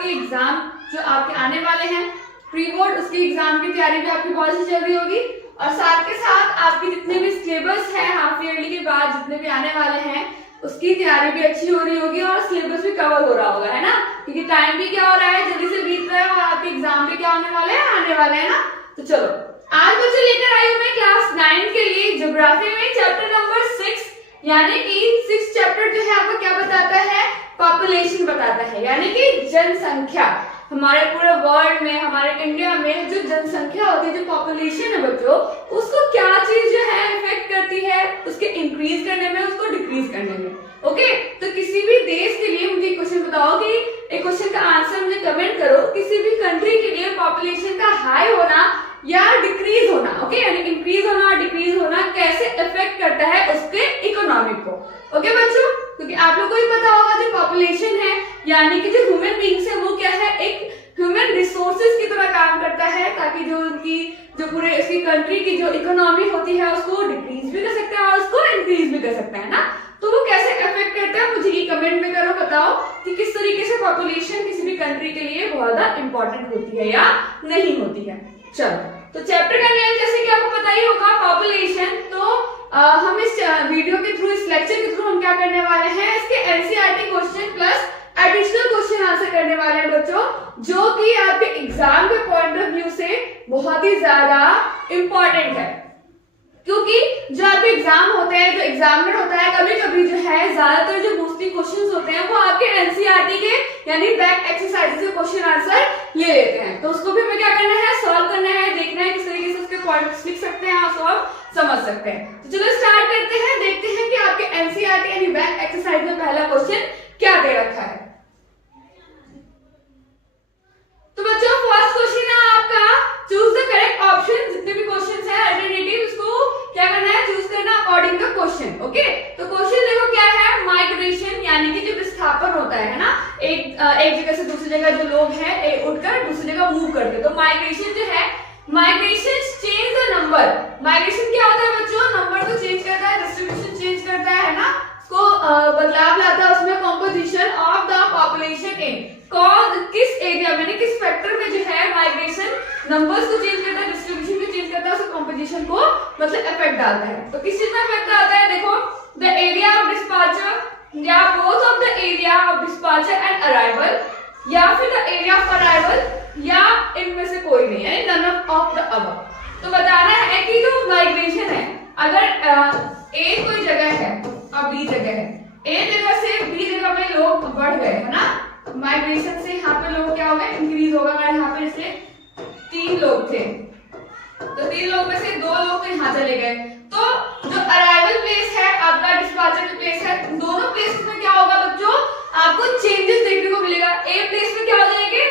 आपके एग्जाम जो आपके आने वाले हैं प्री बोर्ड, उसके एग्जाम की तैयारी भी आपकी बहुत अच्छी चल रही होगी, और साथ के साथ आपके जितने भी सिलेबस है हाफ ईयरली के बाद जितने भी आने वाले हैं उसकी तैयारी भी अच्छी हो रही होगी और सिलेबस भी कवर हो रहा होगा, है ना, क्योंकि टाइम भी क्या हो रहा है, जल्दी से बीत रहा है, और आपके एग्जाम भी क्या होने वाले हैं, आने वाले हैं ना। तो चलो आज बच्चों लेकर आई हूं मैं क्लास 9 के लिए ज्योग्राफी में चैप्टर नंबर 6, यानी कि 6 चैप्टर जो है आपको क्या बताता है, पॉपुलेशन बताता है, यानी कि जनसंख्या। हमारे पूरे वर्ल्ड में, हमारे इंडिया में जो जनसंख्या होती है, जो पॉपुलेशन है बच्चों, उसको क्या चीज जो है इफेक्ट करती है, उसके इंक्रीज करने में, उसको डिक्रीज करने में। ओके, तो किसी भी देश के लिए मुझे क्वेश्चन बताओ कि एक क्वेश्चन का आंसर मुझे कमेंट करो, किसी भी कंट्री के लिए पॉपुलेशन का हाई होना या डिक्रीज होना, ओके, यानी इंक्रीज होना और डिक्रीज होना कैसे इफेक्ट करता है उसके इकोनॉमी को। ओके बच्चों, क्योंकि आप लोगों को ही पता होगा जो पॉपुलेशन है यानी कि जो ह्यूमन बीइंग्स है वो क्या है, एक ह्यूमन रिसोर्सेज की तरह काम करता है, ताकि जो उनकी जो पूरे इसकी कंट्री की जो इकोनॉमी होती है उसको डिक्रीज भी कर सकते हैं और उसको इंक्रीज भी कर सकते हैं ना। तो वो कैसे इफेक्ट करता है मुझे ये कमेंट में करो, बताओ कि किस तरीके से पॉपुलेशन किसी भी कंट्री के लिए बहुत ज्यादा इंपॉर्टेंट होती है या नहीं होती है। चलो, तो चैप्टर का नेम जैसे कि आपको पता ही होगा पॉपुलेशन, तो हम इस वीडियो के थ्रू, इस लेक्चर के थ्रू हम क्या करने वाले हैं, इसके NCERT question plus additional question answer करने वाले हैं बच्चों, जो कि आपके एग्जाम के पॉइंट ऑफ व्यू से बहुत ही ज्यादा इंपॉर्टेंट है। क्योंकि जो आपके एग्जाम होते हैं, जो एग्जामिनर होता है, कभी कभी जो है ज्यादातर जो मोस्टली क्वेश्चंस होते हैं वो आपके एनसीईआरटी के यानी बैक एक्सरसाइज से क्वेश्चन आंसर ले लेते हैं, तो उसको भी हमें क्या करना है, सॉल्व करना है, देखना है किस तरीके से उसके पॉइंट्स लिख सकते हैं और सॉल्व समझ सकते हैं। तो चलो स्टार्ट करते हैं, देखते हैं कि आपके एनसीईआरटी यानी बैक एक्सरसाइज में पहला क्वेश्चन क्या दे रखा है। तो बच्चों फर्स्ट क्वेश्चन है आपका, चूज द करेक्ट ऑप्शन। जितने भी क्वेश्चंस है अल्टरनेटिव, उसको क्या करना है, चूज करना अकॉर्डिंग टू क्वेश्चन। ओके, तो क्वेश्चन देखो क्या है, माइग्रेशन यानी कि जो विस्थापन होता है ना, एक जगह से दूसरी जगह जो लोग हैं उठकर दूसरी जगह मूव करते हैं, तो माइग्रेशन जो है, migration change the number. Migration क्या होता है बच्चों, नंबर को चेंज करता है, डिस्ट्रीब्यूशन चेंज करता है ना, उसको बदलाव लाता है उसमें, कंपोजिशन ऑफ द पॉपुलेशन इन किस एरिया में, किस फैक्टर में जो है माइग्रेशन नंबर्स को चेंज करता है, डिस्ट्रीब्यूशन को चेंज करता है, उसके कंपोजिशन को मतलब इफेक्ट डालता है। तो किस चीज में इफेक्ट डालता है, देखो द एरिया ऑफ डिस्पैचर या both of the area of dispatcher and arrival, या फिर द एरिया ऑफ अराइवल, या इनमें से कोई नहीं है, नन ऑफ द अबव। तो बताना है कि जो माइग्रेशन है, अगर ए कोई जगह है और बी जगह है, ए जगह से बी जगह में लोग बढ़ गए है ना, माइग्रेशन से यहाँ पे लोग क्या हो गए, इंक्रीज होगा। अगर यहाँ पे जैसे 3 लोग थे तो 3 लोग में से 2 लोग तो यहाँ चले गए, तो जो अराइवल प्लेस है आपका, डिस्पैचर प्लेस है, दोनों प्लेस में क्या होगा बच्चों, आपको चेंजेस देखने को मिलेगा। ए प्लेस में क्या हो जाएंगे,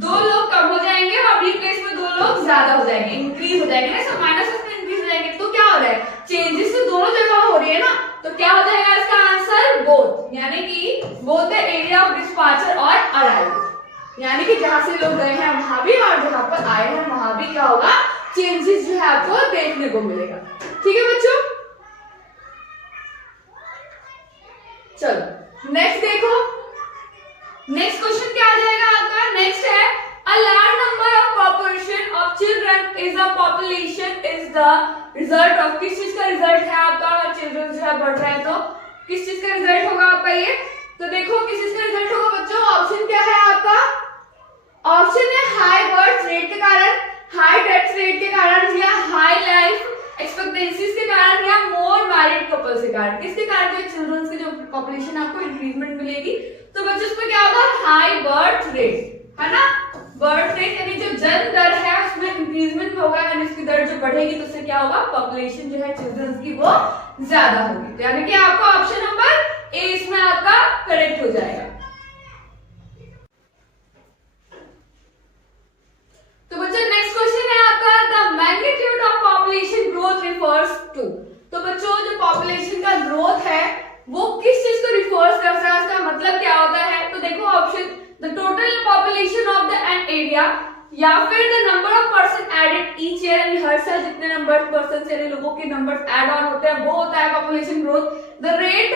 2 लोग कम हो जाएंगे और बी प्लेस में 2 लोग ज्यादा हो जाएंगे, इंक्रीज हो जाएंगे ना, सब माइनस में इंक्रीज हो जाएंगे। तो क्या हो रहा है, चेंजेस तो दोनों जगह हो रही है ना, तो क्या हो जाएगा इसका आंसर, बोथ, यानी कि both the area of dispatcher और अराइवल, यानी कि जहां से लोग गए हैं वहां भी और जहां पर आए हैं वहां भी क्या होगा, चेंजेस जो है आपको देखने को मिलेगा। ठीक है बच्चों, चलो नेक्स्ट देखो, नेक्स्ट क्वेश्चन क्या आ जाएगा आपका, नेक्स्ट है a large number of population of children is a population is the result of, किस चीज का रिजल्ट है आपका, अगर चिल्ड्रन जो है बढ़ रहे हैं तो किस चीज का रिजल्ट होगा आपका ये, तो देखो किस चीज का रिजल्ट होगा बच्चों, ऑप्शन क्या है आपका, ऑप्शन है हाई बर्थ रेट के कारण, हाई डेथ रेट के कारण, या हाई लाइफ एक्सपेक्टेंसीज के कारण, या मोर मैरिड कपल्स के कारण। किसके कारण जो चिल्ड्रंस की जो पॉपुलेशन आपको इंक्रीजमेंट मिलेगी, तो बच्चों इसमें क्या होगा, हाई बर्थ रेट है ना, बर्थ रेट यानी जो जन्म दर है उसमें इंक्रीजमेंट होगा, यानी इसकी दर जो बढ़ेगी तो उससे क्या होगा, पॉपुलेशन जो है चिल्ड्रंस की वो ज्यादा होगी, यानी कि आपका ऑप्शन नंबर ए इसमें आपका करेक्ट हो जाएगा। तो बच्चों नेक्स्ट क्वेश्चन है आपका, the magnitude of population growth refers to. तो बच्चों जो पॉपुलेशन का ग्रोथ है वो किस चीज को रिफर्स करता है, उसका मतलब क्या होता है, तो देखो option the total population of the an area, या फिर द number of person added each year, यानी हर साल जितने नंबर पर्सन यानी लोगों के नंबर्स ऐड ऑन होते हैं वो होता है population growth, the rate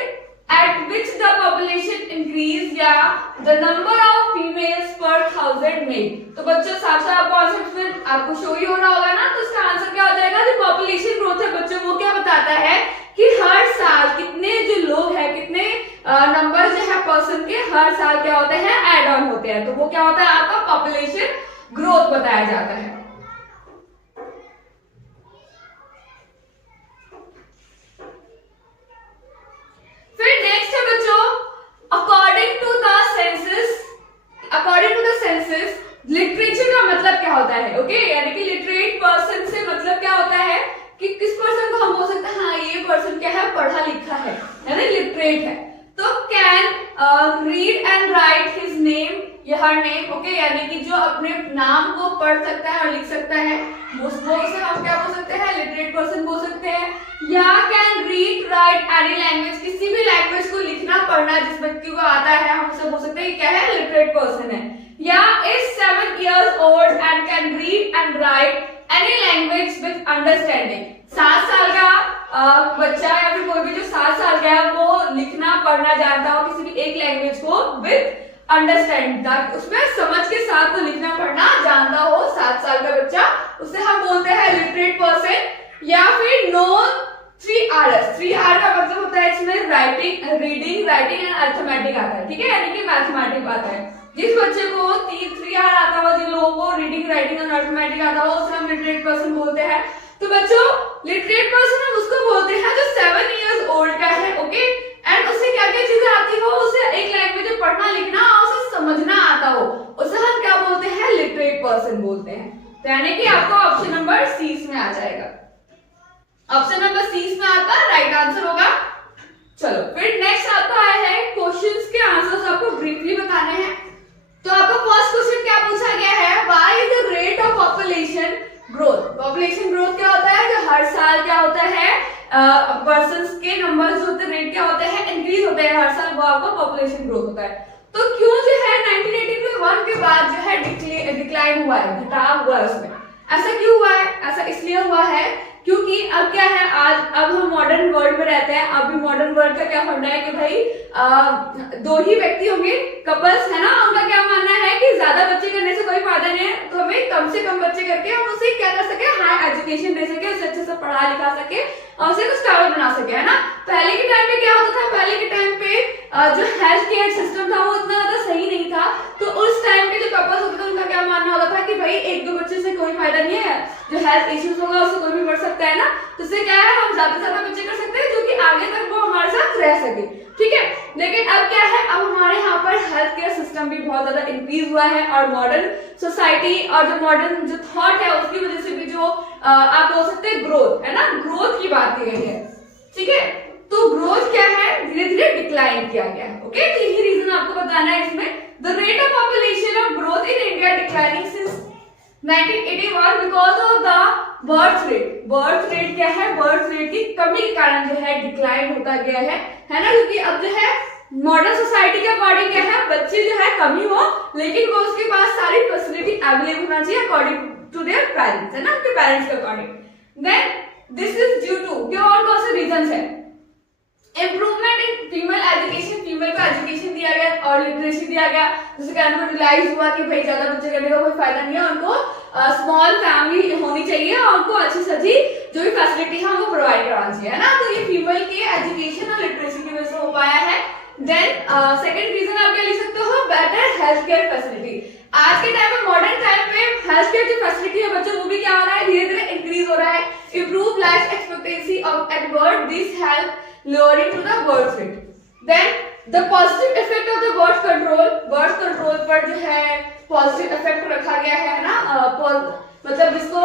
at which the population increase, या द नंबर ऑफ फीमेल्स पर मेड। तो बच्चों साफ साफ आपको आंसर फिर आपको शो ही हो रहा होगा ना, तो इसका आंसर क्या हो जाएगा, जो पॉपुलेशन ग्रोथ है बच्चों वो क्या बताता है कि हर साल कितने जो लोग हैं, कितने नंबर जो है पर्सन के हर साल क्या होते हैं, ऐड ऑन होते हैं। तो वो क्या होता है, आपका पॉपुलेशन ग्रोथ बताया जाता है। फिर नेक्स्ट है बच्चों, according to the census literature का मतलब क्या होता है, ओके यानी कि लिटरेट पर्सन से मतलब क्या होता है कि किस पर्सन को हम बोल सकते हैं, हाँ ये पर्सन क्या है, पढ़ा लिखा है यानी लिटरेट है। तो can read and right his name या हर नेम, ओके यानी कि जो अपने नाम को पढ़ सकता है और लिख सकता है वो उसे हम क्या बोल सकते हैं, लिटरेट पर्सन बोल सकते हैं। या can read write any language, किसी भी लैंग्वेज को लिखना पढ़ना जिस व्यक्ति को आता है हम उसे बोल सकते हैं क्या है, लिटरेट पर्सन है। या is 7 years old and can read and write any language with understanding, 7 साल का बच्चा या फिर कोई भी जो 7 साल का है वो लिखना पढ़ना जानता हो किसी भी एक लैंग्वेज को विद अंडरस्टैंड, उसमें समझ के साथ वो लिखना पढ़ना जानता हो 7 साल का बच्चा, उसे हम बोलते हैं लिटरेट पर्सन। या फिर नो 3R का मतलब होता है इसमें writing, reading, writing and arithmetic आता है, ठीक है यानी कि मैथमेटिक आता है। जिस बच्चे को 3R आता हो, जिन लोगों को रीडिंग, राइटिंग एंड अर्थमेटिक आता हो उसे हम लिटरेट पर्सन बोलते हैं। तो बच्चों लिटरेट पर्सन हम उसको बोलते हैं जो 7 years old का है, ओके एंड उसे क्या क्या चीजें आती हो, उसे एक लैंग्वेज में पढ़ना लिखना और उसे समझना आता हो, उसे हम क्या बोलते हैं, लिटरेट पर्सन बोलते हैं। तो यानी कि आपका ऑप्शन नंबर सी में आ जाएगा, ऑप्शन नंबर सी में आपका राइट आंसर होगा। चलो फिर नेक्स्ट आपका आया है क्वेश्चंस के आंसर्स आपको ब्रीफली बताने हैं। तो आपका फर्स्ट क्वेश्चन क्या पूछा गया है, why the rate of population growth. Population growth क्या होता है, जो हर साल क्या होता है पर्संस के नंबर्स होते हैं, रेट क्या होते हैं, इंक्रीज होते हैं हर साल, वो आपका पॉपुलेशन ग्रोथ होता है। तो क्यों जो है 1981 के बाद जो है डिक्लाइन हुआ है, घटाव हुआ है उसमें, ऐसा क्यों हुआ है, ऐसा इसलिए हुआ है क्योंकि अब क्या है, अब हम मॉडर्न वर्ल्ड में रहते हैं। अभी मॉडर्न वर्ल्ड का क्या फंडा है कि भाई 2 ही व्यक्ति होंगे, कपल्स है ना, उनका क्या मानना है कि ज्यादा बच्चे करने से कोई फायदा नहीं है, तो हमें कम से कम बच्चे करके हम उसे क्या कर सके, हाई एजुकेशन दे सके, उसे अच्छे से पढ़ा लिखा सके और उसे कुछ काबिल बना सके, है ना। पहले के टाइम पे क्या होता था, पहले के टाइम पे जो हेल्थ केयर सिस्टम था वो इतना ज्यादा सही नहीं था, तो उस टाइम पे जो कपल्स होते थे उनका क्या मानना होता था कि भाई 1-2 बच्चे से कोई फायदा नहीं है, जो हेल्थ इश्यूज होगा उससे कोई भी बढ़ सकता है ना, तो उससे क्या है हम ज्यादा से ज्यादा बच्चे कर सकते हैं जो कि आगे तक वो हमारे साथ रह सके, ठीक है। लेकिन अब क्या है, अब हमारे यहाँ पर हेल्थ केयर सिस्टम भी बहुत ज्यादा इंक्रीज हुआ है और मॉडर्न सोसाइटी और जो मॉडर्न जो थॉट है उसकी वजह से भी जो आप बोल सकते हैं ग्रोथ है ना, ग्रोथ की बात की गई है, ठीक है। तो ग्रोथ क्या है, धीरे धीरे डिक्लाइन किया गया है, ओके। तो यही रीजन आपको बताना है इसमें, the rate of population of growth in India declining since 1981 because of the birth rate. Birth rate क्या है, बर्थ रेट की कमी के कारण जो है डिक्लाइन होता गया है ना, क्योंकि अब जो है मॉडर्न सोसाइटी के अकॉर्डिंग क्या है, बच्चे जो है कमी हो लेकिन वो उसके पास सारी फैसिलिटी अवेलेबल होना चाहिए अकॉर्डिंग टू देयर पेरेंट्स, है ना, उनके पेरेंट्स के according. Then this is due to, क्या और कौन से रीजंस है, improvement in female education, female को एजुकेशन दिया गया और लिटरेसी दिया गया, जिसके कारण उनको रियलाइज हुआ कि भाई ज्यादा बच्चे करने का कोई फायदा नहीं है, उनको स्मॉल फैमिली होनी चाहिए और उनको अच्छी सच्ची जो भी फैसिलिटी है वो प्रोवाइड करानी चाहिए, है ना। तो ये फीमेल के एजुकेशन और लिटरेसी की वजह से हो पाया है। देन सेकंड रीजन आप क्या लिख सकते हो, बेटर हेल्थ केयर फैसिलिटी। आज के टाइम में मॉडर्न टाइम में हेल्थ केयर जो फैसिलिटी है बच्चों वो भी क्या हो रहा है, धीरे धीरे इंक्रीज हो रहा है। Improve life expectancy of at birth, this help lowering to the birth rate. Then the positive effect of the birth control पर जो है पॉजिटिव इफेक्ट रखा गया है ना, मतलब जिसको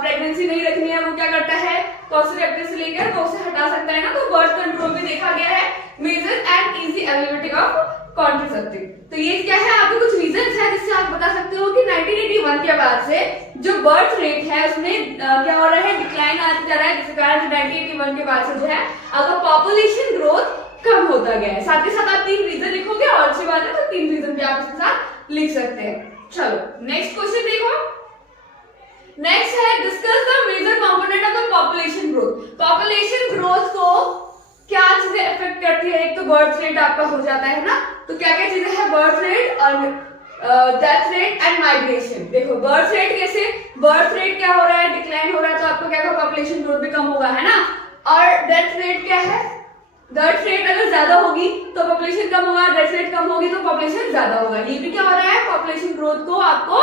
प्रेगनेंसी नहीं रखनी है वो क्या करता है, पॉजिटिव से लेकर तो उसे हटा सकता है ना, तो बर्थ कंट्रोल भी देखा गया है। Major and easy availability of contraceptive, तो ये क्या है, आपके कुछ रीजंस है जिससे आप बता सकते हो कि 1981 के बाद से जो बर्थ रेट है उसमें क्या हो रहा है, डिक्लाइन आता जा रहा है, जिसके कारण 1981 के बाद से जो है आपका पॉपुलेशन ग्रोथ कम होता गया है। साथ ही साथ आप 3 रीजन लिखोगे और अच्छी बात है, तो 3 रीजन भी आप इसके साथ लिख सकते हैं। चलो नेक्स्ट क्वेश्चन देखो, नेक्स्ट है discuss the major component of the population growth. Population growth को क्या चीजें इफेक्ट करती है, एक तो बर्थ रेट आपका हो जाता है ना, तो क्या क्या चीजें हैं, बर्थ रेट और डेथ रेट एंड माइग्रेशन। देखो बर्थ रेट कैसे, बर्थ रेट क्या हो रहा है, डिक्लाइन हो रहा है, तो आपको क्या होगा, पॉपुलेशन ग्रोथ भी कम होगा, है ना। और डेथ रेट क्या है, डेथ रेट अगर ज्यादा होगी तो पॉपुलेशन कम होगा, डेथ रेट कम होगी तो पॉपुलेशन ज्यादा होगा। ये भी क्या हो रहा है, पॉपुलेशन ग्रोथ को आपको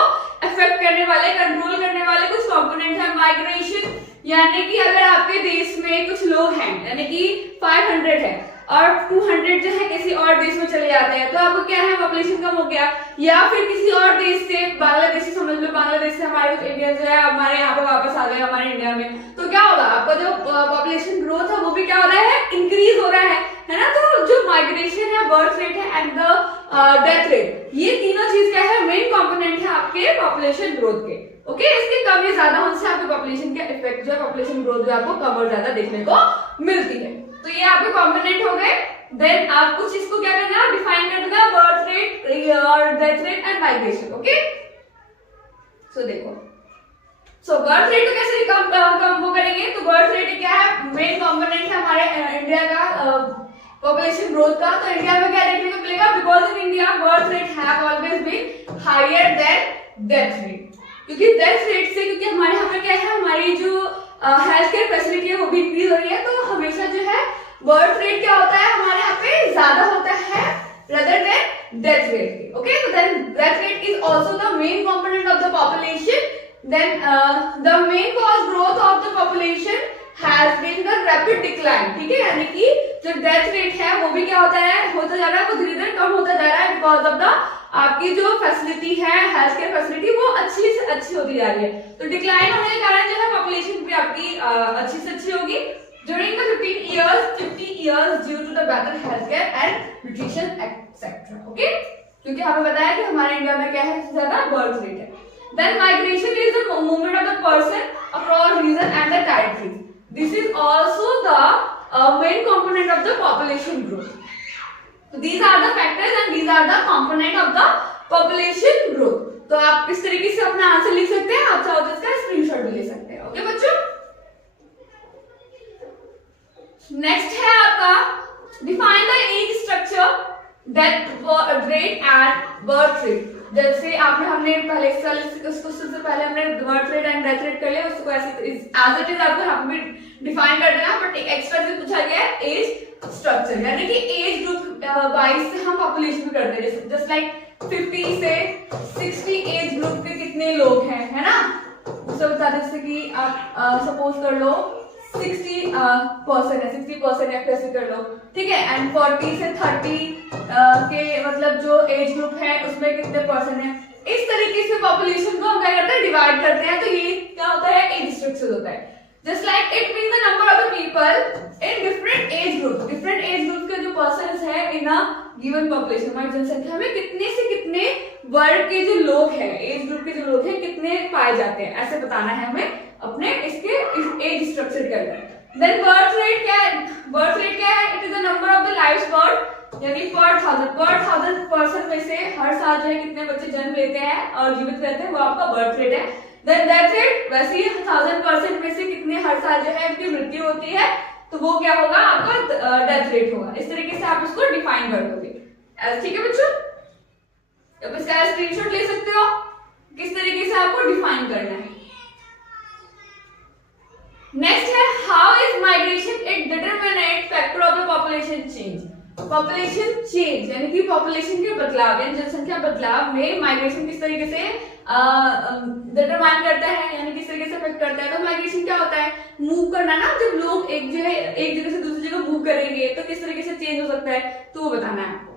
अफेक्ट करने वाले, कंट्रोल करने वाले कुछ कंपोनेंट है। माइग्रेशन यानी कि अगर आपके देश में कुछ लोग हैं, यानी कि 500 है और 200 जो है किसी और देश में चले जाते हैं, तो आपको क्या है, पॉपुलेशन कम हो गया। या फिर किसी और देश से, बांग्लादेश से समझ लो, बांग्लादेश से हमारे कुछ इंडियन जो है हमारे यहाँ पे वापस आ गए हमारे इंडिया में, तो क्या होगा, आपका जो पॉपुलेशन ग्रोथ है वो भी क्या हो रहा है, इंक्रीज हो रहा है ना। तो जो माइग्रेशन है, बर्थ रेट है एंड द डेथ रेट, ये तीनों चीज क्या है, मेन कंपोनेंट है आपके पॉपुलेशन ग्रोथ के। ओके, इसके कम या ज्यादा होने से आपके पॉपुलेशन के इफेक्ट जो है, पॉपुलेशन ग्रोथ जो आपको कम और ज्यादा देखने को मिलती है। तो ये आपके कंपोनेंट हो गए। देन आप कुछ इसको क्या करना है, डिफाइन कर देना, बर्थ रेट और death rate and migration. Okay, so देखो, सो बर्थ रेट को कैसे कम वो करेंगे, तो बर्थ रेट क्या है, मेन कंपोनेंट है हमारे इंडिया का पॉपुलेशन ग्रोथ का। तो इंडिया में क्या देखने को मिलेगा, because in India birth rate have always been higher than death rate, क्योंकि डेथ रेट से, क्योंकि हमारे यहाँ पे क्या है, हमारी जो हेल्थ केयर फैसिलिटी है वो भी इंक्रीज हो रही है, तो हमेशा जो है बर्थ रेट क्या होता है हमारे यहाँ पे ज्यादा होता है rather than death rate. Okay, so then death rate is also the main component of the population. Then the main cause growth of the population has been the rapid decline. ठीक है, यानी कि जो डेथ रेट है वो भी क्या होता है, होता जा रहा है, वो धीरे धीरे कम होता जा रहा है, बिकॉज ऑफ द आपकी जो फैसिलिटी है, हेल्थ केयर फैसिलिटी, वो अच्छी से अच्छी होती जा रही है। तो डिक्लाइन होने के कारण जो है पॉपुलेशन भी आपकी अच्छी से अच्छी होगी during the 50 years due to the better healthcare and nutrition etc. Okay, क्योंकि हमें बताया कि हमारे इंडिया में क्या है, ज्यादा बर्थ रेट है। Then migration is the movement of the person across region and the territories. This is also the main component of the population growth. So these are the factors and these are the component of the population growth. तो आप इस तरीके से अपना answer लिख सकते हैं, आप चाहो तो इसका स्क्रीनशॉट भी ले सकते हैं। ओके बच्चों, नेक्स्ट है आपका define the age structure, death rate and birth rate. जैसे हमने पहले इस क्वेश्चन से पहले हमने birth rate and death rate कर लिया, उसको ऐसे एज इट इज आपको यहाँ पे डिफाइन कर देना, बट एक्स्ट्रा जो पूछा गया है एज स्ट्रक्चर, यानी कि एज ग्रुप वाइज से हम पॉपुलेशन भी करते हैं। जस्ट लाइक 50 से 60 एज ग्रुप के कितने लोग हैं, है ना, उसे बता दें, जैसे कि आप सपोज कर लो 60% है, 60% या कैसे कर लो, ठीक है, एंड 40 से 30 के मतलब जो एज ग्रुप है उसमें कितने परसेंट है, इस तरीके से पॉपुलेशन को हम क्या करते हैं, डिवाइड करते हैं। तो ये क्या होता है, एज स्ट्रक्चर होता है। Just like it mean the number of the people in different age group, different age group के जो पर्सन्स है इन अ गिवन पॉपुलेशन, हमारी जनसंख्या में कितने से कितने वर्ग के जो लोग हैं, एज ग्रुप के जो लोग हैं कितने पाए जाते हैं, ऐसे बताना है हमें अपने इसके एज स्ट्रक्चर के अंदर। देन बर्थ रेट क्या है, बर्थ रेट क्या है, it is the number of the lives birth, यानी पर 1000 पर्सन में से हर साल जो है कितने बच्चे जन्म लेते हैं और जीवित रहते हैं, वो आपका बर्थ रेट है। देन डेथ रेट, वैसे ही 1000% में से कितने हर साल जो है उनकी मृत्यु होती है, तो वो क्या होगा, आपका डेथ रेट होगा। इस तरीके से आप इसको डिफाइन कर दोगे। ठीक है बच्चों, अब इसका स्क्रीनशॉट ले सकते हो किस तरीके से आपको डिफाइन करना है। नेक्स्ट है हाउ इज माइग्रेशन एक determinate factor of the population change. Population change यानी कि पॉपुलेशन के बदलाव, यानी जनसंख्या बदलाव में माइग्रेशन किस तरीके से डिटरमाइन करता है, यानी किस तरीके से इफेक्ट करता है। तो माइग्रेशन क्या होता है, मूव करना ना, जब लोग एक जगह से दूसरी जगह मूव करेंगे तो किस तरीके से चेंज हो सकता है, तो वो बताना है आपको।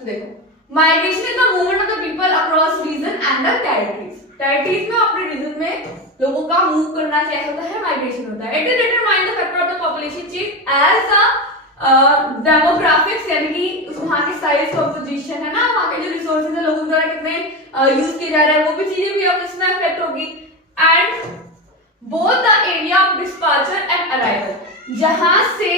तो देखो, migration is the movement of the people across region and the territories. Territories में अपने रीजन में लोगों का मूव करना क्या होता है, माइग्रेशन होता है। It is determine the factor of the population change as the demographics, यानी कि वहां के साइज कंपोजिशन है ना, वहां के जो रिसोर्सेज है, लोगों द्वारा कितने यूज किए जा रहे हैं, वो भी चीजें भी अब इसमें इफेक्ट होगी। And both the area of dispatcher and arrival, जहां से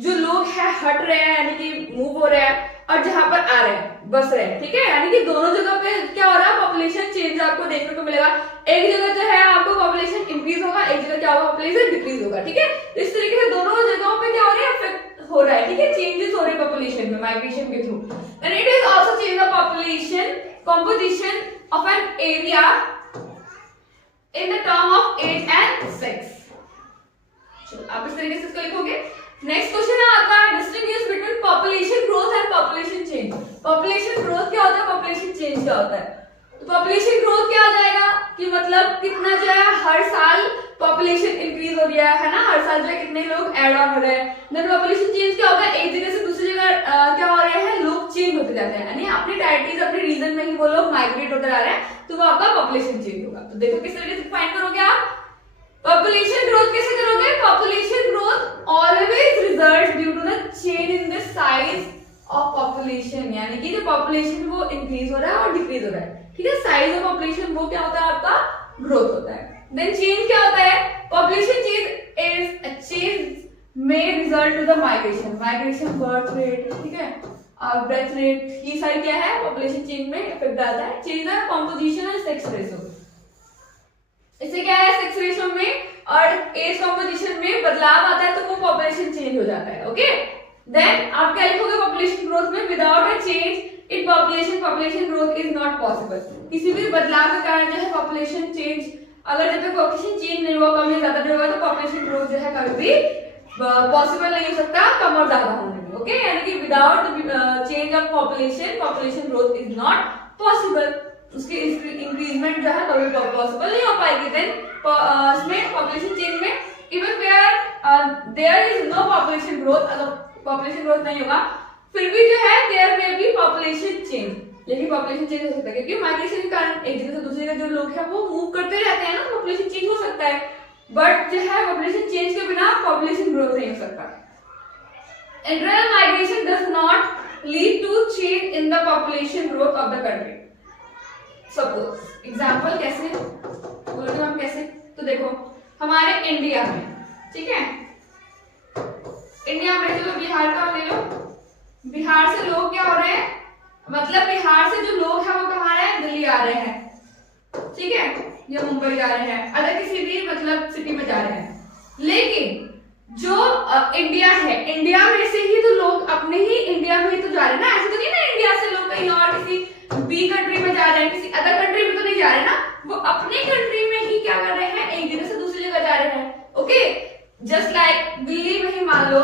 जो लोग हैं हट रहे हैं यानी कि मूव हो रहे हैं, और जहां पर आ रहे हैं, बस रहे हैं, ठीक है, यानी कि दोनों जगह पे क्या हो रहा है, पॉपुलेशन चेंज आपको देखने को मिलेगा। एक जगह जो है आपको पॉपुलेशन इंक्रीज होगा, एक जगह क्या होगा, पॉपुलेशन डिक्रीज होगा, ठीक है। इस तरीके से दोनों जगहों पे क्या हो रहा है, हो रहा है, ठीक है, चेंजेस हो रहे हैं पॉपुलेशन में माइग्रेशन के थ्रू। Then it is also change the population composition of an area in the term of age and sex. चलो आप इस तरीके से इसको लिखोगे। नेक्स्ट क्वेश्चन आता है distinguish between population growth and population change. Population growth क्या होता है, पॉपुलेशन चेंज क्या होता है? तो पॉपुलेशन ग्रोथ क्या आ जाएगा कि मतलब कितना जो है हर साल पॉपुलेशन इंक्रीज हो रहा है ना, हर साल जो है कितने लोग ऐड ऑन हो रहे हैं। देन पॉपुलेशन चेंज क्या होगा, एक जगह से दूसरी जगह क्या हो रहे हैं, लोग चेंज होते जाते हैं, यानी अपनी टेरिटरीज अपने रीजन में ही वो लोग माइग्रेट होते जा रहे हैं, तो वो आपका पॉपुलेशन चेंज होगा। तो देखो किस तरीके से फाइंड करोगे आप पॉपुलेशन ग्रोथ, कैसे करोगे? Population growth always results due to the change in the size of population, यानी कि जो पॉपुलेशन वो इंक्रीज हो रहा है और डिक्रीज हो रहा है, ठीक है, साइज ऑफ पॉपुलेशन वो क्या होता है आपका ग्रोथ होता है। देन चेंज क्या होता है, population change is a change में result to the migration, migration, birth rate, ठीक है, डेथ रेट, ये सारी क्या है पॉपुलेशन चेंज में इफेक्ट आता है। Change the composition and sex ratio, इससे क्या है सेक्स रेशियो में और एज कंपोजिशन में बदलाव आता है, तो वो पॉपुलेशन चेंज हो जाता है। ओके, देन आप क्या लिखोगे पॉपुलेशन ग्रोथ में, without a change in population, population growth is not possible. किसी भी बदलाव के कारण जो है पॉपुलेशन चेंज, अगर जब तक पॉपुलेशन चेंज नहीं हुआ, कम या ज्यादा नहीं हुआ, तो पॉपुलेशन ग्रोथ जो है कभी भी पॉसिबल नहीं हो सकता कम और ज्यादा होने में। ओके, यानी कि without change of population, population growth is not possible, उसकी इंक्रीजमेंट जो है कभी पॉसिबल नहीं हो पाएगी। देन इसमें पॉपुलेशन चेंज में even where there is no population growth, अगर पॉपुलेशन ग्रोथ नहीं होगा फिर भी जो है देयर में भी पॉपुलेशन चेंज, लेकिन पॉपुलेशन चेंज हो सकता है क्योंकि माइग्रेशन के कारण एक जगह से दूसरी जगह जो लोग हैं वो मूव करते रहते हैं ना, पॉपुलेशन चेंज हो सकता है, बट जो है पॉपुलेशन चेंज के बिना पॉपुलेशन ग्रोथ नहीं हो सकता। Internal migration does not lead to change in the population growth of the country. Suppose example कैसे बोलोगे हम, कैसे? तो देखो हमारे इंडिया में, ठीक है, इंडिया में चलो बिहार का ले लो, बिहार से लोग क्या हो रहे हैं, मतलब बिहार से जो लोग हैं वो कहाँ आ रहे हैं, दिल्ली आ रहे हैं, ठीक है, या मुंबई जा रहे हैं, अगर किसी भी मतलब सिटी में जा रहे हैं, लेकिन जो इंडिया है, इंडिया में से ही तो लोग अपने ही इंडिया में ही तो जा रहे हैं ना, ऐसे तो नहीं ना इंडिया से लोग कहीं और किसी बी कंट्री में जा रहे हैं, किसी अदर कंट्री में तो नहीं जा रहे ना, वो अपने कंट्री में ही क्या कर रहे हैं, एक जगह से दूसरी जगह जा रहे हैं। ओके, जस्ट लाइक दिल्ली में ही मान लो,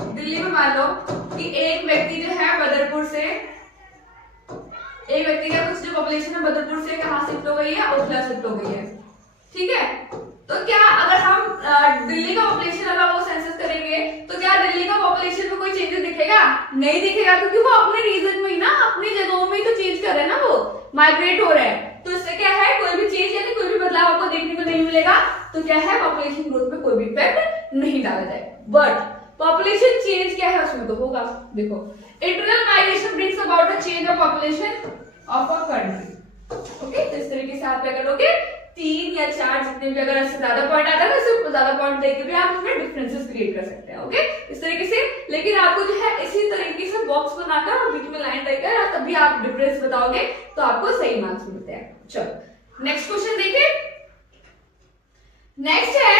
दिल्ली में मान लो कि एक व्यक्ति जो है बदरपुर से, एक व्यक्ति का कुछ जो पॉपुलेशन है बदरपुर से कहाँ शिफ्ट हो गई है, ओखला शिफ्ट हो गई है, ठीक है, तो क्या अगर हम दिल्ली का पॉपुलेशन अगर वो सेंसस करेंगे तो क्या दिल्ली का पॉपुलेशन में कोई चेंजेस दिखेगा? नहीं दिखेगा, क्योंकि वो अपने रीजन में ही ना, अपनी जगहों में ही तो चेंज कर रहे हैं ना, वो माइग्रेट हो रहे हैं, तो इससे क्या है कोई भी चेंज यानी कोई भी बदलाव आपको देखने को नहीं मिलेगा, तो क्या है पॉपुलेशन ग्रोथ पे कोई भी इफेक्ट नहीं डाला जाएगा। बट पॉपुलेशन चेंज क्या है उसमें तो होगा। देखो internal migration brings about a change of population of a country. Okay, तो इस तरीके से आप क्या करोगे, 3 या 4 जितने भी अगर इससे ज्यादा पॉइंट आता है तो इससे ज्यादा पॉइंट देके भी आप उसमें डिफरेंसेस क्रिएट कर सकते हैं। ओके, इस तरीके से, लेकिन आपको जो है इसी तरीके से बॉक्स बनाकर और बीच में लाइन देकर तभी आप डिफरेंस बताओगे तो आपको सही मार्क्स मिलते हैं। चलो नेक्स्ट क्वेश्चन देखिए। नेक्स्ट है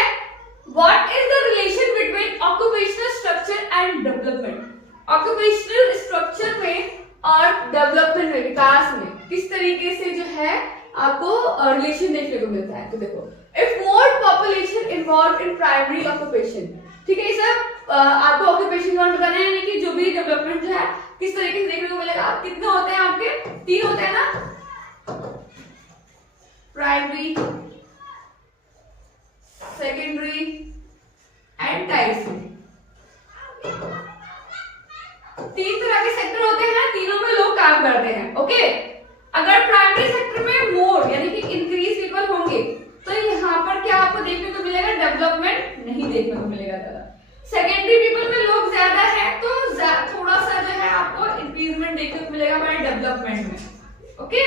what is the relation between occupational structure and development. Occupational structure में और डेवलपमेंट में, विकास में किस तरीके से जो है आपको रिलेशन देखने को मिलता है। तो देखो if more population involve in primary occupation, ठीक है, ये सब आपको ऑक्यूपेशन का बताना है, यानी कि जो भी डेवलपमेंट जो है किस तरीके से देखने को मिलेगा। आप कितने होते हैं आपके, 3 होते हैं ना, प्राइमरी, सेकेंडरी एंड टर्शियरी। 3 तरह के सेक्टर होते हैं, तीनों में लोग काम करते हैं। ओके, अगर प्राइमरी सेक्टर में मोर यानी कि इंक्रीज पीपल होंगे तो यहाँ पर क्या आपको देखने को मिलेगा, डेवलपमेंट नहीं देखने को मिलेगा ज्यादा। सेकेंडरी पीपल में लोग ज्यादा है तो थोड़ा सा जो है आपको इंक्रीजमेंट देखने को मिलेगा हमारे डेवलपमेंट में। ओके,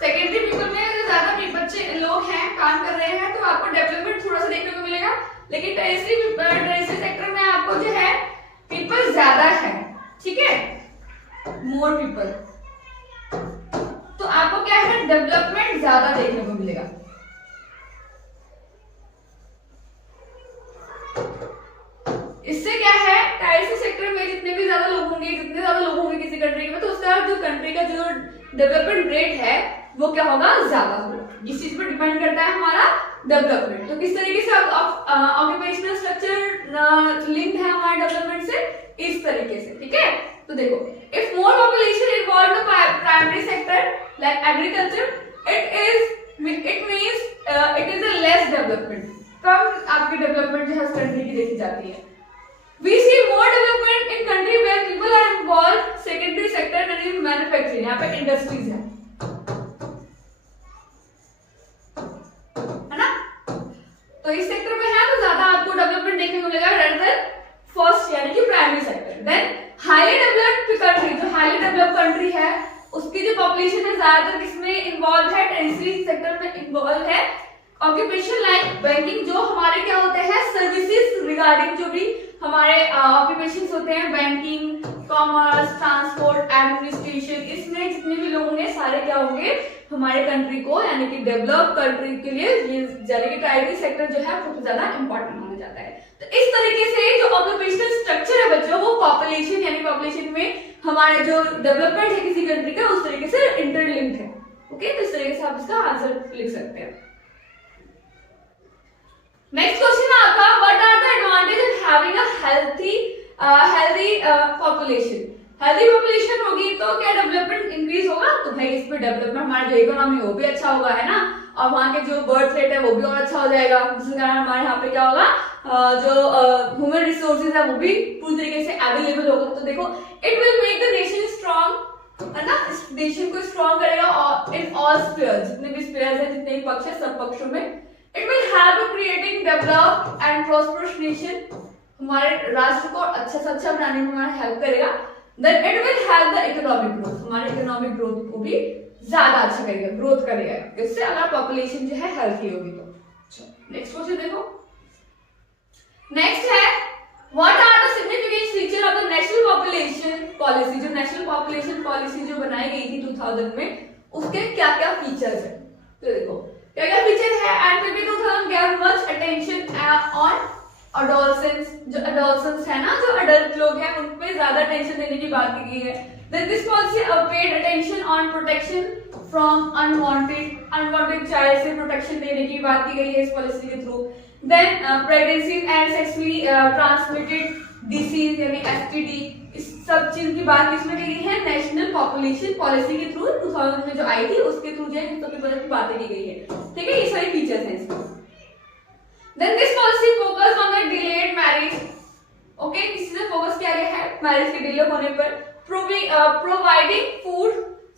सेकेंडरी पीपल में ज्यादा बच्चे लोग हैं काम कर रहे हैं तो आपको डेवलपमेंट थोड़ा सा देखने को मिलेगा, लेकिन टर्शियरी सेक्टर में आपको जो है पीपल ज्यादा है, ठीक है, मोर पीपल, तो आपको क्या है डेवलपमेंट ज्यादा देखने को मिलेगा। इससे क्या है, टायर सी सेक्टर में जितने भी ज्यादा लोग होंगे, जितने ज्यादा लोग होंगे किसी कंट्री में, तो उसका जो कंट्री का जो डेवलपमेंट रेट है वो क्या होगा, ज्यादा होगा। इस चीज पर डिपेंड करता है हमारा डेवलपमेंट। तो किस तरीके से ऑक्यूपेशनल स्ट्रक्चर लिंक्ड है हमारे डेवलपमेंट से, इस तरीके से, ठीक है। तो देखो, if more population involve the primary sector like agriculture, it means it is a less development, कम आपकी डेवलपमेंट जो है उस कंट्री की देखी जाती है। We see more development in country where people are involved secondary sector and in manufacturing, यहाँ पे इंडस्ट्रीज है ना, तो इस सेक्टर में है तो ज्यादा आपको डेवलपमेंट देखने को मिलेगा रेदर देन फर्स्ट यानी कि primary sector. Then highly developed country, जो हाईली डेवलप्ड कंट्री है उसकी जो पॉपुलेशन है ज्यादातर किसमें इन्वॉल्व है, टर्शियरी सेक्टर में इन्वॉल्व है। ऑक्यूपेशन लाइक बैंकिंग, जो हमारे क्या होते हैं सर्विसेज रिगार्डिंग जो भी हमारे ऑक्यूपेशंस होते हैं, बैंकिंग, कॉमर्स, ट्रांसपोर्ट, एडमिनिस्ट्रेशन, इसमें जितने भी लोग होंगे सारे क्या होंगे हमारे कंट्री को यानी कि डेवलप कंट्री के लिए ये यानी कि प्राइमरी सेक्टर जो है बहुत ज्यादा इंपॉर्टेंट माना जाता है। तो इस तरीके से जो ऑक्यूपेशनल स्ट्रक्चर है बच्चों, वो पॉपुलेशन यानी पॉपुलेशन में हमारे जो डेवलपमेंट है किसी कंट्री का उस तरीके से इंटरलिंक्ड है। ओके, तो इस तरीके से आप इसका आंसर लिख सकते हैं। नेक्स्ट क्वेश्चन है आपका, what are the advantage of having a healthy population. Healthy population होगी तो क्या डेवलपमेंट इंक्रीज होगा, तो भाई इस पे डेवलपमेंट हमारा जो इकोनॉमी वो भी अच्छा होगा, है ना, और वहाँ के जो बर्थ रेट है वो भी और अच्छा हो जाएगा, जिसके कारण हमारे यहाँ पे क्या होगा, जो ह्यूमन रिसोर्सेज है वो भी पूरी तरीके से अवेलेबल होगा। तो देखो, it will make the nation strong, है ना, इस नेशन को स्ट्रॉन्ग करेगा इन ऑल स्फीयर्स, जितने भी स्फीयर्स है, जितने भी पक्ष है, सब पक्षों में। It will help in creating developed and prosperous nation, हमारे राष्ट्र को अच्छा से अच्छा बनाने में हमारा हेल्प करेगा। Then it will help the economic growth, हमारे इकोनॉमिक ग्रोथ को भी ज्यादा अच्छा करेगा, ग्रोथ करेगा इससे, अगर पॉपुलेशन जो है हेल्थी होगी तो। नेक्स्ट क्वेश्चन देखो, नेक्स्ट है what are the significant feature of the national population policy. जो नेशनल पॉपुलेशन पॉलिसी जो बनाई गई थी 2000 में, उसके क्या क्या फीचर्स है, तो देखो क्या क्या फीचर है। And maybe 2000 gave much attention on adolescents, जो adolescents है ना, जो अडल्ट लोग हैं उन पे ज्यादा अटेंशन देने की बात की गई है। Then this policy paid attention on protection from unwanted child से प्रोटेक्शन देने की बात की गई है इस पॉलिसी के through. Then pregnancy and sexually transmitted disease यानी STD, इस सब चीज की बात किसमें की गई है, नेशनल पॉपुलेशन पॉलिसी के थ्रू 2000 में जो आई थी उसके थ्रू जो है सबकी बातें की गई है, ठीक है, ये सारी फीचर्स हैं इसमें। Then this policy focused on the delayed marriage, okay, इसी से फोकस किया गया है मैरिज के डिले होने पर। प्रोवाइडिंग फूड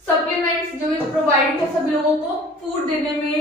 सप्लीमेंट्स, जो भी प्रोवाइडिंग है सभी लोगों को फूड देने में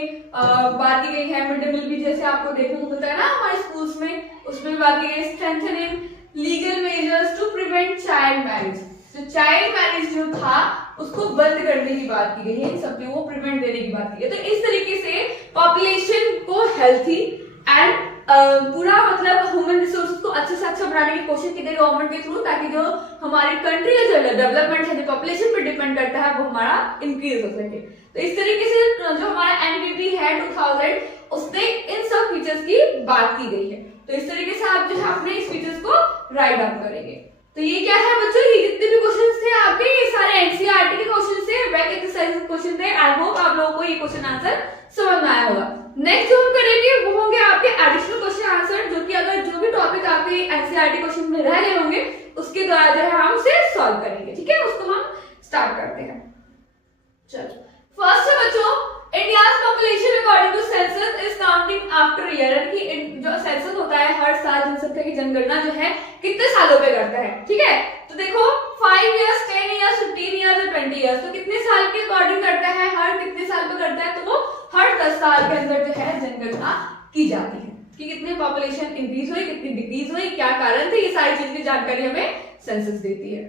बात की गई है। मिड डे मील भी जैसे आपको देखने को मिलता है ना हमारे स्कूल्स में, उसमें भी बात की गई है। Strengthening legal measures to prevent child marriage, जो चाइल्ड मैरिज जो था उसको बंद करने की बात की गई है, इन सब को प्रिवेंट देने की बात की गई है। तो इस तरीके से पॉपुलेशन को हेल्थी एंड पूरा मतलब ह्यूमन रिसोर्स को अच्छे से अच्छा बनाने की कोशिश की गई गवर्नमेंट के थ्रू, ताकि जो हमारी कंट्री का जो डेवलपमेंट है जो पॉपुलेशन पे डिपेंड करता है वो हमारा इंक्रीज हो सके। तो इस तरीके से जो हमारा एनडीपी है 2000, उसने इन सब फीचर्स की बात की गई है। तो इस तरीके से आप जो है अपने इस फीचर्स को राइट डाउन करेंगे। तो ये क्या है बच्चों, ये जितने भी क्वेश्चंस थे आपके, ये सारे एनसीईआरटी के क्वेश्चंस थे, बैक एक्सरसाइज के क्वेश्चन थे। आई होप आप लोगों को ये क्वेश्चन आंसर समझ में आया होगा। नेक्स्ट जो हम करेंगे वो होंगे आपके एडिशनल क्वेश्चन आंसर, जो कि अगर जो भी टॉपिक आपके एनसीईआरटी क्वेश्चन में रह गए होंगे उसके द्वारा जो है हम उसे सॉल्व करेंगे, ठीक है। उसको हम स्टार्ट करते हैं। चलो, फर्स्ट है बच्चों, India's population according to census is counting after year, यानी कि जो सेंसस होता है हर साल जनसंख्या की जनगणना जो है कितने सालों पे करता है, ठीक है। तो देखो 5 इयर्स, 10 इयर्स, 15 इयर्स और 20 इयर्स, तो कितने साल के अकॉर्डिंग करता है, हर कितने साल पे करता है, तो वो हर 10 साल के अंदर जो है जनगणना की जाती है कि कितनी पॉपुलेशन इंक्रीज हुई, कितनी डिक्रीज हुई, क्या कारण थे, ये सारी चीज की जानकारी हमें सेंसस देती है।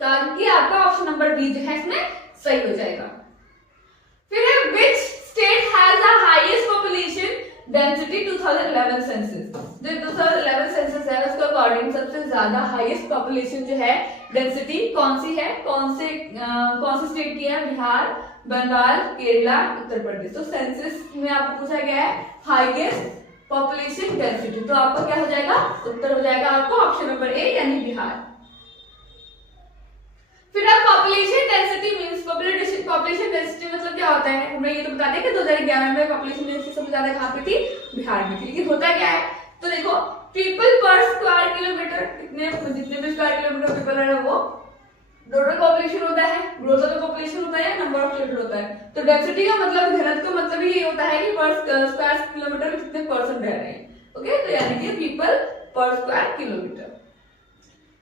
तो आपका ऑप्शन नंबर बी जो है इसमें सही हो जाएगा। फिर है which state has the highest population density 2011 census, जो 2011 सेंसस है उसके अकॉर्डिंग सबसे ज्यादा हाईएस्ट पॉपुलेशन जो है डेंसिटी कौन सी है, कौन से स्टेट की है, बिहार, बंगाल, केरला, उत्तर प्रदेश। तो सेंसस में आपको पूछा गया है हाईएस्ट पॉपुलेशन डेंसिटी। तो आपका क्या हो जाएगा, उत्तर हो जाएगा आपको ऑप्शन नंबर ए यानी बिहार। फिर आप population density means population density मतलब क्या होता है, हमें ये तो बता दें कि 2011 में पॉपुलेशन डेंसिटी सबसे ज्यादा कहां पे थी, बिहार में थी। लेकिन होता क्या है, तो देखो पीपल पर स्क्वायर किलोमीटर, कितने जितने भी स्क्वायर किलोमीटर पीपल है वो टोटल पॉपुलेशन होता है, ग्रोथ ऑफ पॉपुलेशन होता है, नंबर ऑफ चिल्ड्रन होता है। तो डेंसिटी का मतलब, घनत्व का मतलब ये होता है कि पर स्क्वायर किलोमीटर में कितने पर्सन रह रहे हैं। ओके, तो यानी कि पीपल पर स्क्वायर किलोमीटर।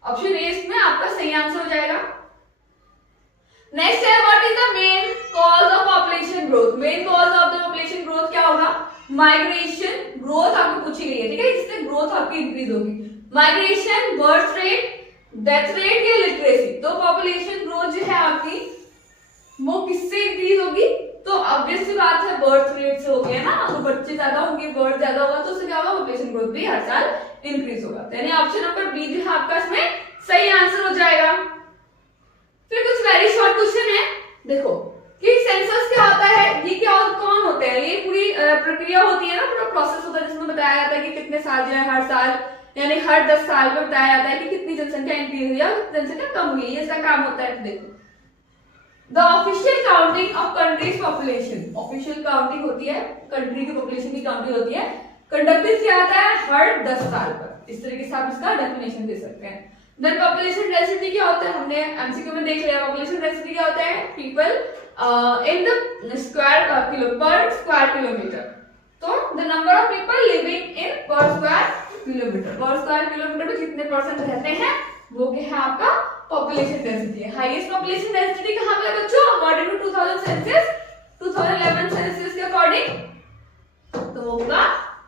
ऑप्शन ए इसमें आपका सही आंसर हो जाएगा। नेक्स्ट है what is the main cause of population growth. Main cause of the population growth क्या होगा, माइग्रेशन, ग्रोथ आपको पूछी गई है, ठीक है, जिससे ग्रोथ आपकी इंक्रीज होगी। Migration, birth rate, death rate या लिटरेसी। तो पॉपुलेशन ग्रोथ जो है आपकी वो किससे इंक्रीज होगी, तो ऑब्वियस सी बात है बर्थ रेट से होगी, है ना, तो बच्चे ज्यादा होंगे, बर्थ ज्यादा होगा, तो उससे क्या होगा, पॉपुलेशन ग्रोथ भी हर साल इंक्रीज होगा। यानी ऑप्शन नंबर बी जो है आपका इसमें सही आंसर हो जाएगा। फिर कुछ वेरी शॉर्ट क्वेश्चन है, देखो कि सेंसस क्या होता है, ये क्या कौन होते हैं, ये पूरी प्रक्रिया होती है ना, पूरा प्रोसेस होता है जिसमें बताया जाता है कि कितने साल जो है हर साल यानी हर 10 साल में बताया जाता है कि कितनी जनसंख्या इंक्रीज हुई है और कितनी जनसंख्या कम हुई है, ये इसका काम होता है। देखो the official counting of countries population, official counting होती है, कंट्री की पॉपुलेशन की काउंटिंग होती है, कंडक्टेड किया जाता है हर 10 साल पर। इस तरीके से आप इसका डेफिनेशन दे सकते हैं। देन पॉपुलेशन डेंसिटी क्या होता है, हमने एमसीक्यू में देख लिया। पॉपुलेशन डेंसिटी क्या होता है, पीपल इन द स्क्वायर पर स्क्वायर किलोमीटर। तो the number of people living in पर स्क्वायर किलोमीटर, पर स्क्वायर किलोमीटर में कितने परसेंट रहते हैं वो क्या है आपका पॉपुलेशन डेंसिटी है। हाईएस्ट पॉपुलेशन डेंसिटी कहां पे है बच्चों, अकॉर्डिंग टू 2000 सेंसस 2011 सेंसस के अकॉर्डिंग, तो होगा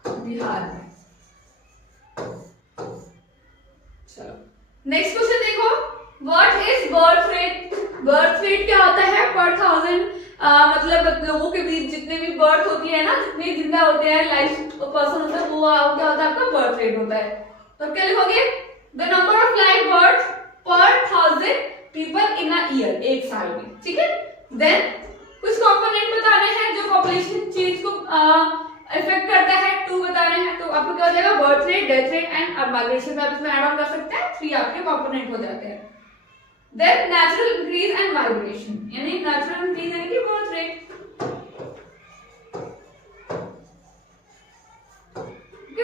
बिहार में। चलो नेक्स्ट क्वेश्चन देखो, what is birth rate. Birth rate क्या होता है, पर 1000 मतलब लोगों के बीच जितने भी बर्थ होती है ना, जितने जिंदा होते हैं, लाइफ पर्सन होता है, वो क्या होता है आपका बर्थ रेट होता है। तो क्या लिखोगे, the number of live birth पर 1000 पीपल इन अ ईयर, एक साल में, ठीक है। देन कुछ कंपोनेंट बताने हैं जो पॉपुलेशन चेंज को इफेक्ट करता है, 2 बताने हैं। तो आपको क्या हो जाएगा, birth rate, death rate and migration. आप इसमें ऐड ऑन कर सकते हैं, 3 आपके कंपोनेंट हो जाते हैं। Then natural increase and migration, यानी नेचुरल इंक्रीज यानी कि birth rate,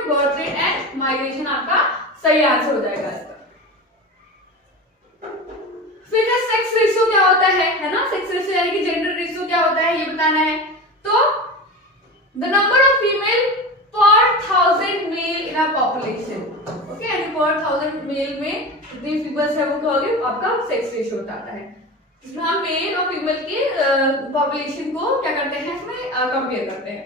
birth rate and migration आपका सही आंसर हो जाएगा इसका। फिर सेक्स रेशियो क्या होता है ना, सेक्स रेशियो यानी कि जेंडर रेशियो क्या होता है ये बताना है। तो द नंबर ऑफ फीमेल पर 1000 male in a population, okay, यानी पर 1000 मेल में जितनी फीमेल्स है वो क्या होगी, आपका सेक्स रेशियो बताता है, जिसमें हम मेल और फीमेल की पॉपुलेशन को क्या करते हैं, इसमें कंपेयर करते हैं।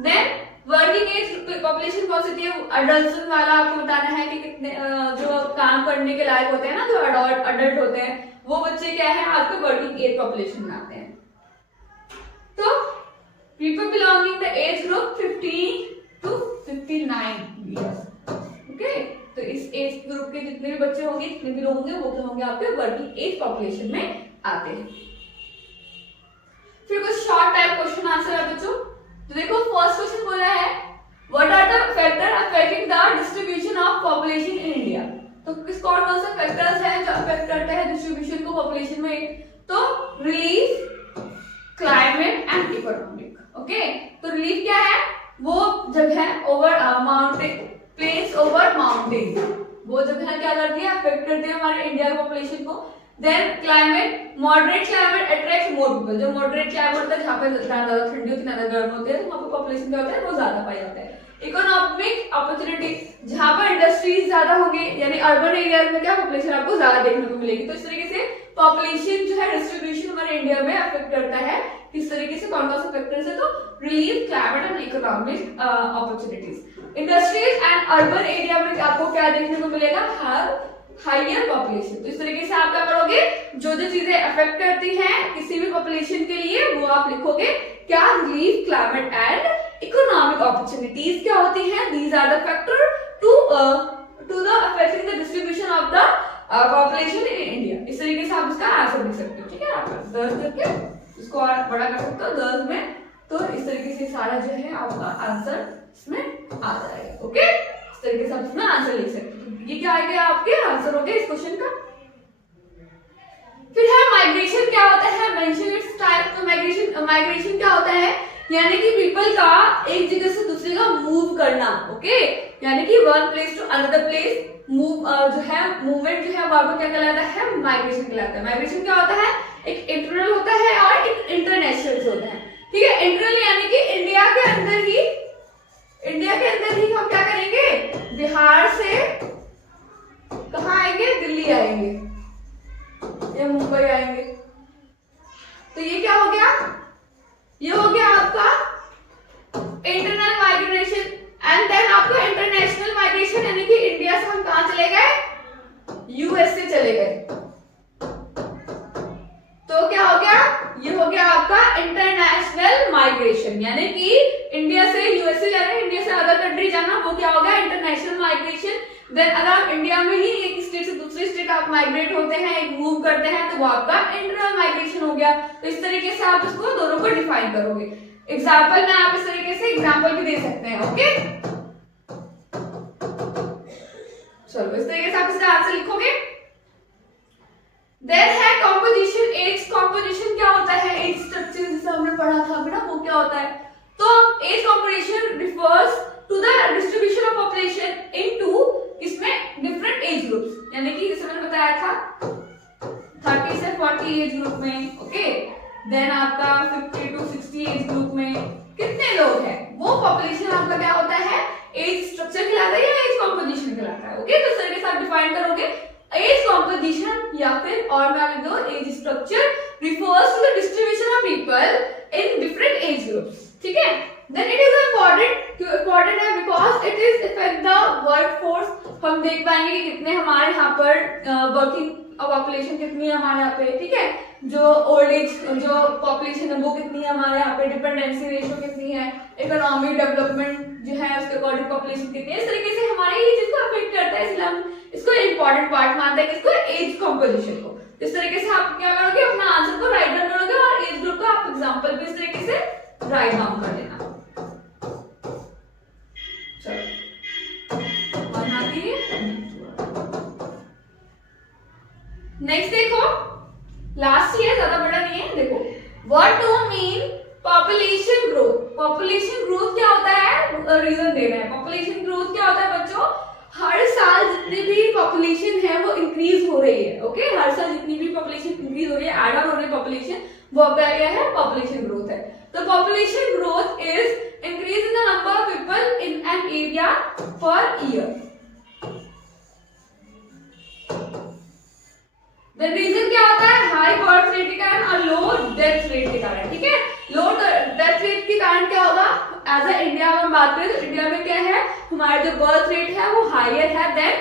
देन वर्किंग एज पॉपुलेशन कौन सी थी, अडल्ट वाला आपको बताना है कि कितने जो काम करने के लायक होते हैं ना, जो अडल्ट होते हैं, वो बच्चे क्या है आपको वर्किंग एज पॉपुलेशन में आते हैं। तो people belonging the age group 15 to 59 years, okay. तो इस एज ग्रुप के जितने भी बच्चे होंगे, जितने भी लोग होंगे, वो क्या होंगे आपके वर्किंग एज पॉपुलेशन में आते हैं। फिर कुछ शॉर्ट टाइप क्वेश्चन आंसर है बच्चों। तो देखो फर्स्ट क्वेश्चन बोला है, what are the factor affecting the distribution of population in India. तो किस कौन कौन से फैक्टर्स हैं जो अफेक्ट करते हैं डिस्ट्रीब्यूशन को पॉपुलेशन में, तो relief, climate and economic, okay. तो रिलीफ क्या है, वो जगह over mountain, place over mountain, वो जगह क्या करती है, अफेक्ट करती है हमारे इंडिया की पॉपुलेशन को। Then climate, moderate climate attract more people, जो मॉडरेट क्लाइमेट होता है जहाँ पे ज्यादा ठंडी होती है, ज्यादा गर्म होती है, तो वहाँ पे पॉपुलेशन क्या होता है, वो ज्यादा पाया जाता है। इकोनॉमिक अपॉर्चुनिटी, जहाँ पर इंडस्ट्रीज ज्यादा होंगे, यानी अर्बन एरियाज में क्या पॉपुलेशन आपको ज्यादा देखने को मिलेगी। तो इस तरीके से पॉपुलेशन जो है डिस्ट्रीब्यूशन हमारे इंडिया में अफेक्ट करता है। किस तरीके से, कौन कौन से फैक्टर्स है, तो relief, climate and economic opportunities. Industries and urban area में आपको क्या देखने को मिलेगा, हाइयर पॉपुलेशन। तो इस तरीके से आप क्या करोगे, जो जो चीजें अफेक्ट करती हैं किसी भी पॉपुलेशन के लिए, वो आप लिखोगे क्या, relief, climate and economic opportunities क्या होती हैं, these are the factor to the affecting the distribution of the population in India. इस तरीके से आप इसका आंसर लिख सकते हो, ठीक है। आप दर्ज करके इसको और बड़ा कर सकते हो 10 में। तो इस तरीके से सारा जो है आपका आंसर इसमें आ जाएगा। ओके, इस तरीके से आप इसमें आंसर लिख सकते हैं। ये क्या आएगा आपके आंसर हो गया इस क्वेश्चन का। फिर है माइग्रेशन क्या होता है, मेंशन इट्स टाइप। तो माइग्रेशन क्या होता है, यानी कि पीपल का एक जगह से दूसरी जगह मूव करना। ओके, यानी कि one place to another place move जो है, मूवमेंट जो है वो आपको क्या कहलाता है, माइग्रेशन कहलाता है। माइग्रेशन क्या होता है, एक इंटरनल होता है और एक इंटरनेशनल होता है। ठीक है, इंटरनल यानी कि इंडिया के अंदर ही हम क्या करेंगे, बिहार से कहाँ आएंगे, दिल्ली आएंगे या मुंबई आएंगे। तो ये क्या हो गया, ये हो गया आपका इंटरनल माइग्रेशन। एंड देन आपको इंटरनेशनल माइग्रेशन, यानी कि इंडिया से हम कहां चले गए, यूएसए चले गए। तो क्या हो गया, ये हो गया आपका इंटरनेशनल माइग्रेशन, यानी कि इंडिया से यूएसए जाना, इंडिया से अदर कंट्री जाना, वो क्या हो गया, इंटरनेशनल माइग्रेशन। देन अगर आप इंडिया में ही एक स्टेट से दूसरी स्टेट आप माइग्रेट होते हैं, एक मूव करते हैं, तो वो आपका इंटरनल माइग्रेशन हो गया। तो इस तरीके से आप इसको दोनों को डिफाइन करोगे। एग्जाम्पल में आप इस तरीके से एग्जाम्पल भी दे सकते हैं। ओके, चलो इस तरीके से आप इसका आंसर लिखोगे। देन है कॉम्पोजिशन। एज कॉम्पोजिशन क्या होता है, एज स्ट्रक्चर जिसे हमने पढ़ा था बेटा, वो क्या होता है। तो age composition refers to the distribution of population into, इसमें डिफरेंट एज ग्रुप्स, यानी कि जैसे मैंने बताया था 30 से 40 एज ग्रुप में। ओके, देन आपका 50 टू 60 एज ग्रुप में कितने लोग हैं, वो पॉपुलेशन आपका क्या होता है, एज स्ट्रक्चर कहलाता है या एज कॉम्पोजिशन कहलाता है। ओके, तो इस तरीके से आप डिफाइन करोगे एज कॉम्पोजिशन या फिर और मैं लिख दो age structure refers to the distribution of people in different age groups. ठीक है, देन इट इज इम्पोर्टेंट है because it is effect the workforce. हम देख पाएंगे कि कितने हमारे यहाँ पर वर्किंग पॉपुलेशन कितनी है हमारे यहाँ पे। ठीक है, जो ओल्ड एज जो पॉपुलेशन है वो कितनी है हमारे यहाँ पे, डिपेंडेंसी रेशियो कितनी है, इकोनॉमिक डेवलपमेंट जो है उसके अकॉर्डिंग पॉपुलेशन कितनी है। इस तरीके से हमारे ये चीज को अफेक्ट करता है, इसलिए हम इसको इंपॉर्टेंट पार्ट मानते हैं किसको, एज कॉम्पोजिशन को। इस तरीके से आप क्या करोगे, अपना आंसर को राइट डाउन करोगे और एज ग्रुप का आप एग्जांपल भी इस तरीके से राइट डाउन कर देना। नेक्स्ट देखो, लास्ट ही है, ज्यादा बड़ा नहीं है। देखो, what do mean population growth. Population growth क्या होता है, रीजन दे रहे हैं। पॉपुलेशन ग्रोथ क्या होता है बच्चों, हर साल जितनी भी पॉपुलेशन है वो इंक्रीज हो रही है। ओके, हर साल जितनी भी पॉपुलेशन इंक्रीज हो रही है, ऐड ऑन हो रही है पॉपुलेशन, वो आपका क्या है, पॉपुलेशन ग्रोथ है। तो population growth is increase in the number of people in an area per year. The reason क्या होता है, हाई बर्थ रेट के कारण और लो डेथ रेट के कारण। ठीक है, लो डेथ रेट के कारण क्या होगा, एज ए इंडिया में बात करें तो इंडिया में क्या है, हमारा जो बर्थ रेट है वो हायर है देन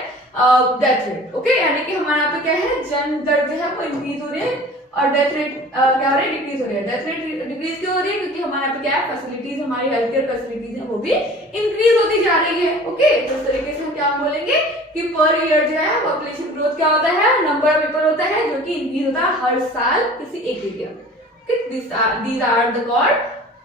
डेथ रेट। ओके, यानी कि हमारे यहाँ पे क्या है, जन्म दर जो है वो इंक्रीज हो रही है और डेथ रेट क्या हो रही है, डिक्रीज हो रही है। डेथ रेट डिक्रीज क्यों हो रही है, क्योंकि हमारे यहाँ पे क्या है, फैसिलिटीज, हमारी हेल्थ केयर फैसिलिटीज है वो भी इंक्रीज होती जा रही है। ओके, तो इस तरीके से हम क्या बोलेंगे कि पर ईयर जो है पॉपुलेशन ग्रोथ क्या होता है, नंबर ऑफ पीपल होता है जो कि इंक्रीज होता है हर साल किसी एक एरिया में। Okay, these are the called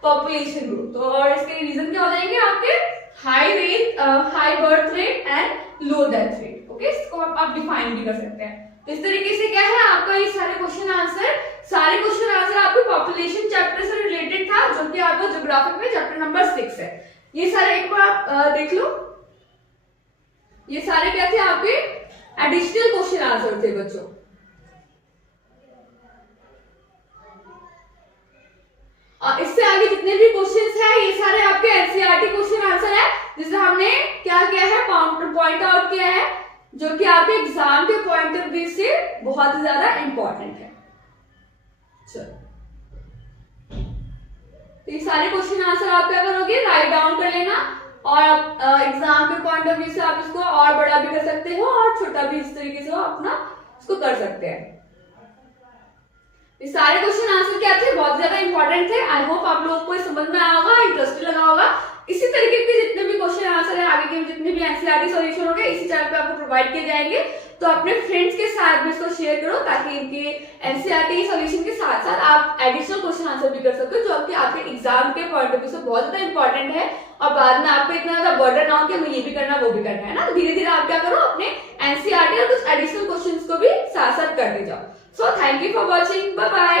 population growth. तो और इसके रीजन क्या हो जाएंगे आपके, high birth rate and low death rate. Okay, इसको आप डिफाइन भी कर सकते हैं। तो इस तरीके से क्या है आपका ये सारे क्वेश्चन आंसर आपके पॉपुलेशन चैप्टर से रिलेटेड था, जो कि आपका ज्योग्राफी में चैप्टर नंबर 6 है। ये सारे एक बार आप देख लो, ये सारे क्या थे आपके एडिशनल क्वेश्चन आंसर थे बच्चों। और इससे आगे जितने भी क्वेश्चंस हैं ये सारे आपके एनसीईआरटी क्वेश्चन आंसर है, जिसे हमने क्या किया है, पॉइंट आउट किया है, जो कि आपके एग्जाम के पॉइंट ऑफ व्यू से बहुत ही ज्यादा इंपॉर्टेंट है। चलो, तो ये सारे क्वेश्चन आंसर आप क्या करोगे, राइट डाउन कर लेना और एग्जाम के पॉइंट ऑफ व्यू से आप इसको और बड़ा भी कर सकते हो और छोटा भी इस तरीके से अपना इसको कर सकते हैं। ये सारे क्वेश्चन आंसर क्या थे, बहुत ज्यादा इंपॉर्टेंट थे। आई होप आप लोगों को समझ में आया होगा, इंटरेस्टिंग लगा होगा। इसी तरीके के जितने भी क्वेश्चन आंसर है, आगे के जितने भी एनसीईआरटी सॉल्यूशन होंगे इसी चैनल पे आपको प्रोवाइड किए जाएंगे। तो अपने फ्रेंड्स के साथ भी इसको शेयर करो ताकि इनके एनसीईआरटी सॉल्यूशन के साथ साथ आप एडिशनल क्वेश्चन आंसर भी कर सकते हो, जो आपके एग्जाम के पॉइंट ऑफ व्यू से बहुत ज्यादा इंपॉर्टेंट है। और बाद में आपको इतना ज्यादा बर्डन ना हो कि हमें ये भी करना वो भी करना है ना। धीरे धीरे आप क्या करो, अपने एनसीईआरटी और कुछ एडिशनल क्वेश्चंस को भी साथ साथ करते जाओ। So thank you for watching, bye bye.